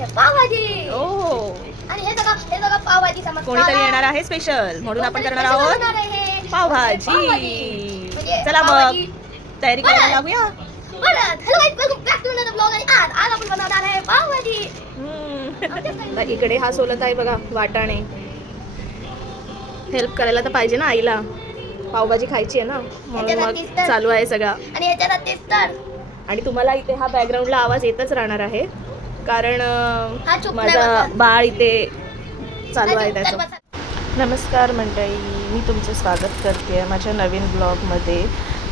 आहे पावभाजी. ओ आणि हे सगळं पावभाजी समजतात. कोणीतरी येणार आहे स्पेशल म्हणून आपण करणार आहोत पावभाजी. म्हणजे चला मग तयारी करायला लागूया. Hello guys, welcome back to another blog. आणि आज आपण बनवणार आहे पावभाजी. तर इकडे हा सोलत आहे बघा वाटाणे. हेल्प करायला तर पाहिजे ना आईला, पावभाजी खायची आहे ना, म्हणून मग चालू आहे सगळा. आणि याच्यात तेच तर. आणि तुम्हाला इथे हा बॅकग्राऊंडला आवाज येतच राहणार आहे कारण माझा बसत. बाळ इथे चालू आहे चुप त्याचं. बसत. नमस्कार मंडळी, मी तुमचं स्वागत करते माझ्या नवीन ब्लॉगमध्ये.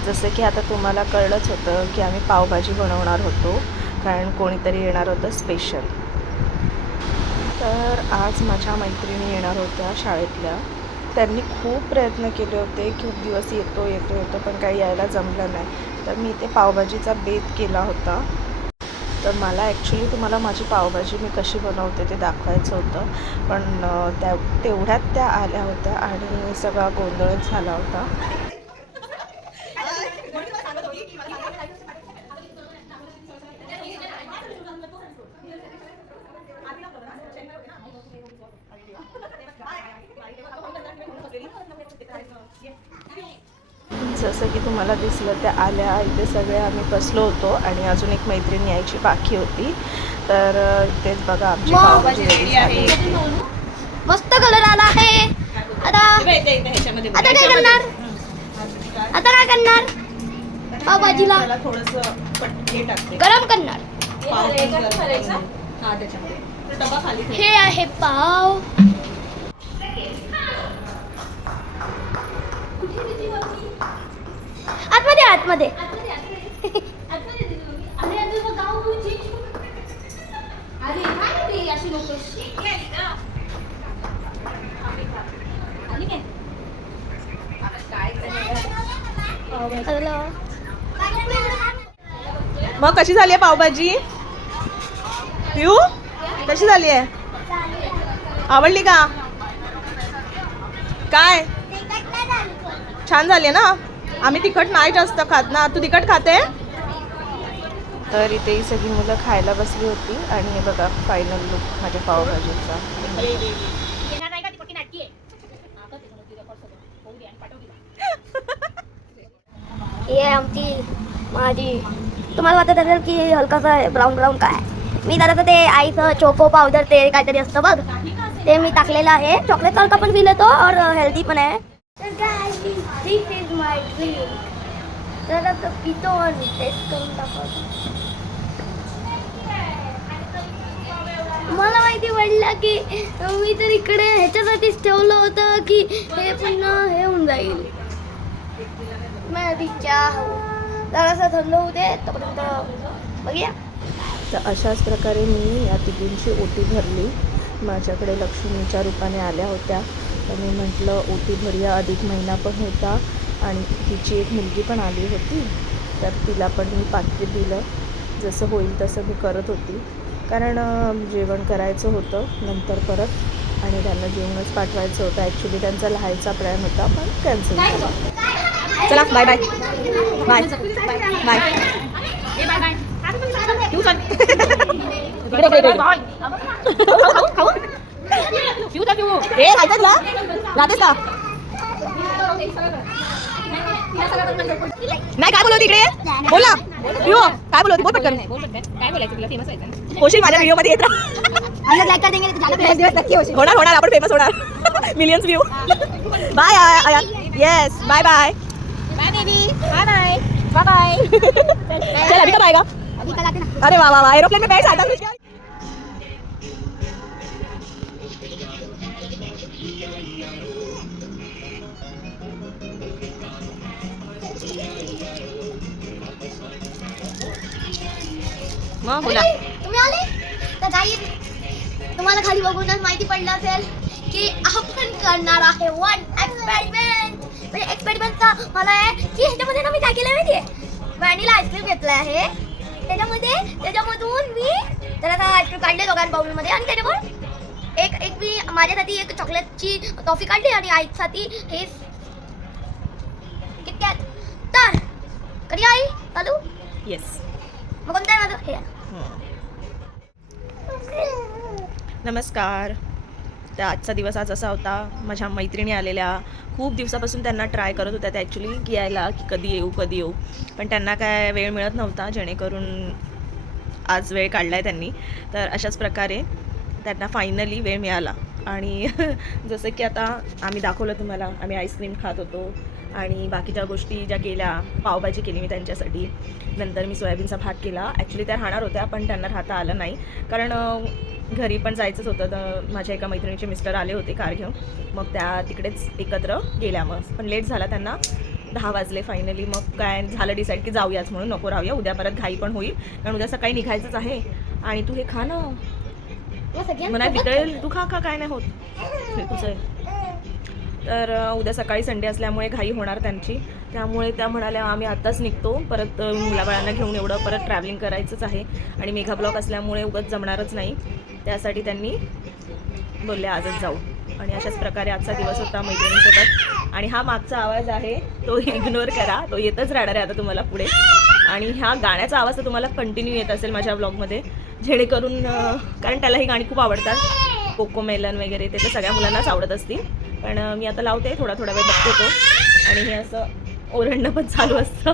जसं की आता तुम्हाला कळलंच होतं की आम्ही पावभाजी बनवणार होतो कारण कोणीतरी येणार होतं स्पेशल. तर आज माझ्या मैत्रिणी येणार होत्या शाळेतल्या. त्यांनी खूप प्रयत्न केले होते, खूप दिवस येतो पण काही यायला जमलं नाही. तर मी इथे पावभाजीचा बेत केला होता. तर मला ॲक्च्युली तुम्हाला माझी पावभाजी मी कशी बनवते ते दाखवायचं होतं, पण तेवढ्यात त्या आल्या होत्या आणि सगळा गोंधळच झाला होता. जसं की तुम्हाला दिसलं त्या आल्या, इथे सगळे आम्ही बसलो होतो आणि अजून एक मैत्रीण यायची बाकी होती. तर इथेच बघा आमची पावभाजी रेडी झाली होती. मस्त कलर आला आहे. आता काय करणार? आता काय करणार? पावभाजीला गरम करणार. हे आहे पाव. आतमध्ये मग कशी झाली आहे पावभाजी? पिऊ कशी झाली आहे? आवडली का? काय छान झाली ना? आम्ही तिखट नाही जास्त खात ना, तू तिखट खाते? तर इथे ही सगळी मुलं खायला बसली होती आणि हे बघा फायनल लुक माझ्या पावभाजीचा. ये आमची माझी. तुम्हाला वाटत असेल की हलकासा ब्राऊन काय, मी जरा ते आईचं चोको पावडर ते काहीतरी असतं बघ, ते मी टाकलेलं आहे. चॉकलेट सारखा पण फील येतो और हेल्दी पण आहे. दिस इज माय ड्रीम. जरा तो पितो आणि टेस्ट करून दाखवतो. मला माहिती पडलं की मी तर इकडे ह्याच्यासाठीच ठेवलं होतं की हे पुन्हा हे होऊन जाईल. जरासं थंड होऊ दे तोपर्यंत बघूया. तर अशाच प्रकारे मी या तिघींची ओटी भरली. माझ्याकडे लक्ष्मीच्या रूपाने आल्या होत्या, तर मी म्हटलं ओटी भरूया. अधिक महिना पण होता आणि तिची एक मुलगी पण आली होती, तर तिला पण मी पाकिट दिलं. जसं होईल तसं मी करत होती कारण जेवण करायचं होतं नंतर परत आणि त्यांना जेवणच पाठवायचं होतं. ॲक्च्युली त्यांचा लिहायचा प्लॅन होता पण कॅन्सल झाला. चला बाय बाय बाय बाय. नाही काय बोलवते इकडे, बोला पिऊ काय बोलवते, बोल पटकन. होशील माझ्या व्हिडिओ मध्ये येत होणार आपण फेमस होणार. Millions view. Bye yes bye bye bye baby. Bye bye bye bye. चल अभी कब आएगा? अभी कल आते ना. अरे वाह वाह वाह, एरोप्लेन में बैठ आता कुछ. मग बोला. तुम्ही आले तर काही तुम्हाला खाली बघूनच माहिती पडलं असेल की आपण करणार आहे वन एक्सपेरिमेंट. म्हणजे एक्सपेरिमेंटचा मला आहे की ह्याच्यामध्ये ना मी काय केलं माहिती आहे, व्हॅनिला आईस्क्रीम घेतलं आहे. त्याच्यामधून मी त्याला आईस्क्रीम काढले दोघांच्या बाउलमध्ये आणि त्याच्यावर एक मी माझ्यासाठी एक चॉकलेटची टॉफी काढली आणि आईसाठी हे किटकॅट. तर कधी आई चालू? येस. मग कोणतं आहे माझं हे? नमस्कार. तर आजचा दिवस आज असा होता, माझ्या मैत्रिणी आलेल्या. खूप दिवसापासून त्यांना ट्राय करत होत्या त्या ॲक्च्युली की यायला, की कधी येऊ. पण त्यांना काय वेळ मिळत नव्हता, जेणेकरून आज वेळ काढला आहे त्यांनी. तर अशाच प्रकारे त्यांना फायनली वेळ मिळाला. आणि जसं की आता आम्ही दाखवलं तुम्हाला, आम्ही आईस्क्रीम खात होतो आणि बाकीच्या गोष्टी ज्या केल्या, पावभाजी केली मी त्यांच्यासाठी. नंतर मी सोयाबीनचा भात केला. ॲक्च्युली त्या राहणार होत्या, पण त्यांना राहता आलं नाही, कारण घरी पण जायचंच होतं. तर माझ्या एका मैत्रिणीचे मिस्टर आले होते कार घेऊन, मग त्या तिकडेच एकत्र गेल्या. मग पण लेट झाला त्यांना, 10 वाजले फायनली. मग काय झालं डिसाईड की जाऊयाच म्हणून, नको राहूया, उद्या परत घाई पण होईल, कारण उद्या सकाळी निघायचंच आहे. आणि तू हे खा ना, म्हणा वितळेल, तू खा काय नाही होत, हे तुझं आहे. तर उद्या सकाळी संडे असल्यामुळे घाई होणार त्यांची, त्यामुळे त्या म्हणाल्या आम्ही आत्ताच निघतो, परत मुलाबाळांना घेऊन एवढं परत ट्रॅव्हलिंग करायचंच आहे आणि मेघा ब्लॉक असल्यामुळे उगाच जमणारच नाही. त्यासाठी त्यांनी बोलले आजच जाऊ. आणि अशाच प्रकारे आजचा दिवस होता मैत्रिणींसोबत. आणि हा मागचा आवाज आहे तो इग्नोर करा, तो येतच राहणार आहे आता तुम्हाला पुढे. आणि ह्या गाण्याचा आवाज तर तुम्हाला कंटिन्यू येत असेल माझ्या ब्लॉगमध्ये, जेणेकरून कारण त्याला ही गाणी खूप आवडतात. कोकोमेलन वगैरे ते तर सगळ्या मुलांनाच आवडत असतील. पण मी आता लावते, थोडा वेळ बघते तो, आणि हे असं ओरडणं पण चालू असतं.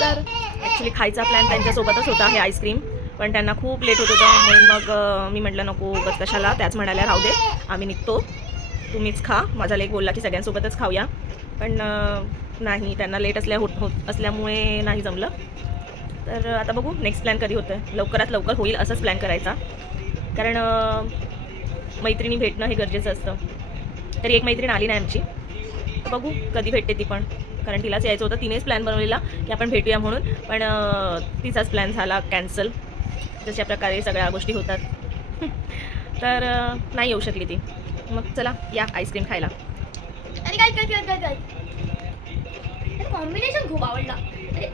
तर ॲक्च्युली खायचा प्लॅन त्यांच्यासोबतच होता हे आईस्क्रीम, पण त्यांना खूप लेट होत होतं, म्हणून मग मी म्हटलं नको उगाच कशाला. त्याच म्हणाल्या राहू दे, आम्ही निघतो, तुम्हीच खा. माझा लेक बोलला की सगळ्यांसोबतच खाऊया, पण नाही, त्यांना लेट होत असल्यामुळे नाही जमलं. तर आता बघू नेक्स्ट प्लॅन कधी होतं आहे. लवकरात लवकर होईल असंच प्लॅन करायचा, कारण मैत्रिणी भेटणं हे गरजेचं असतं. तरी एक मैत्रीण आली नाही आमची, बघू कधी भेटते ती पण, कारण तिलाच यायचं होतं. तिनेच प्लॅन बनवलेला की आपण भेटूया म्हणून, पण तिचाच प्लॅन झाला कॅन्सल. जशा प्रकारे सगळ्या गोष्टी होतात. तर नाही येऊ शकली ती. मग चला या आईस्क्रीम खायला. आणि काय कॉम्बिनेशन खूप आवडला. अरे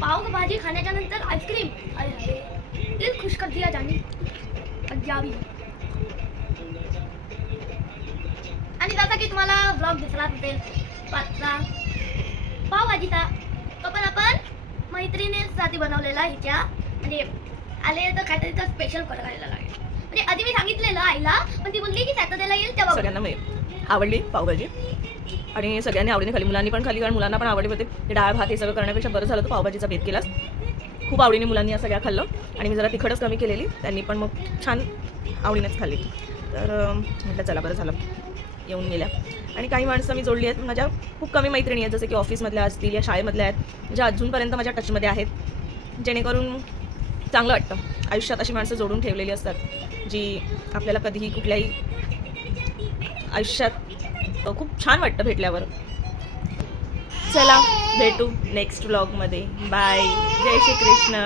पाव भाजी खाण्याच्या नंतर आईस्क्रीम, अरे दिल खुश कर दिया जानी पंजाबी. आणि जसा की तुम्हाला ब्लॉग दिसला असेल पाचचा पावभाजीचा, तो पण आपण मैत्रिणींसाठी बनवलेला हिच्या, म्हणजे आले तर काहीतरी तर स्पेशल करायला लागेल. म्हणजे आधी मी सांगितलेलं आईला, पण ती बोलली की सॅटर्डेला येईल तेव्हा. सगळ्यांना आवडली पावभाजी आणि सगळ्यांनी आवडीने खाली, मुलांनी पण खाली, कारण मुलांना पण आवडले होते. ते डाळ भात हे सगळं करण्यापेक्षा बरं झालं तर पावभाजीचा भेद केलास. खूप आवडीने मुलांनी या सगळ्या खाल्लं, आणि मी जरा तिखटच कमी केलेली, त्यांनी पण मग छान आवडीनेच खाल्ली. तर म्हटलं चला बरं झालं येऊन गेल्या. आणि काही माणसं मी जोडली आहेत, माझ्या खूप कमी मैत्रिणी आहेत, जसं की ऑफिसमधल्या असतील या शाळेमधल्या आहेत, ज्या अजूनपर्यंत माझ्या टचमध्ये आहेत, जेणेकरून चांगलं वाटतं. आयुष्यात अशी माणसं जोडून ठेवलेली असतात, जी आपल्याला कधीही कुठल्याही आयुष्यात खूप छान वाटतं भेटल्यावर. चला भेटू नेक्स्ट व्लॉगमध्ये. बाय, जय श्री कृष्ण.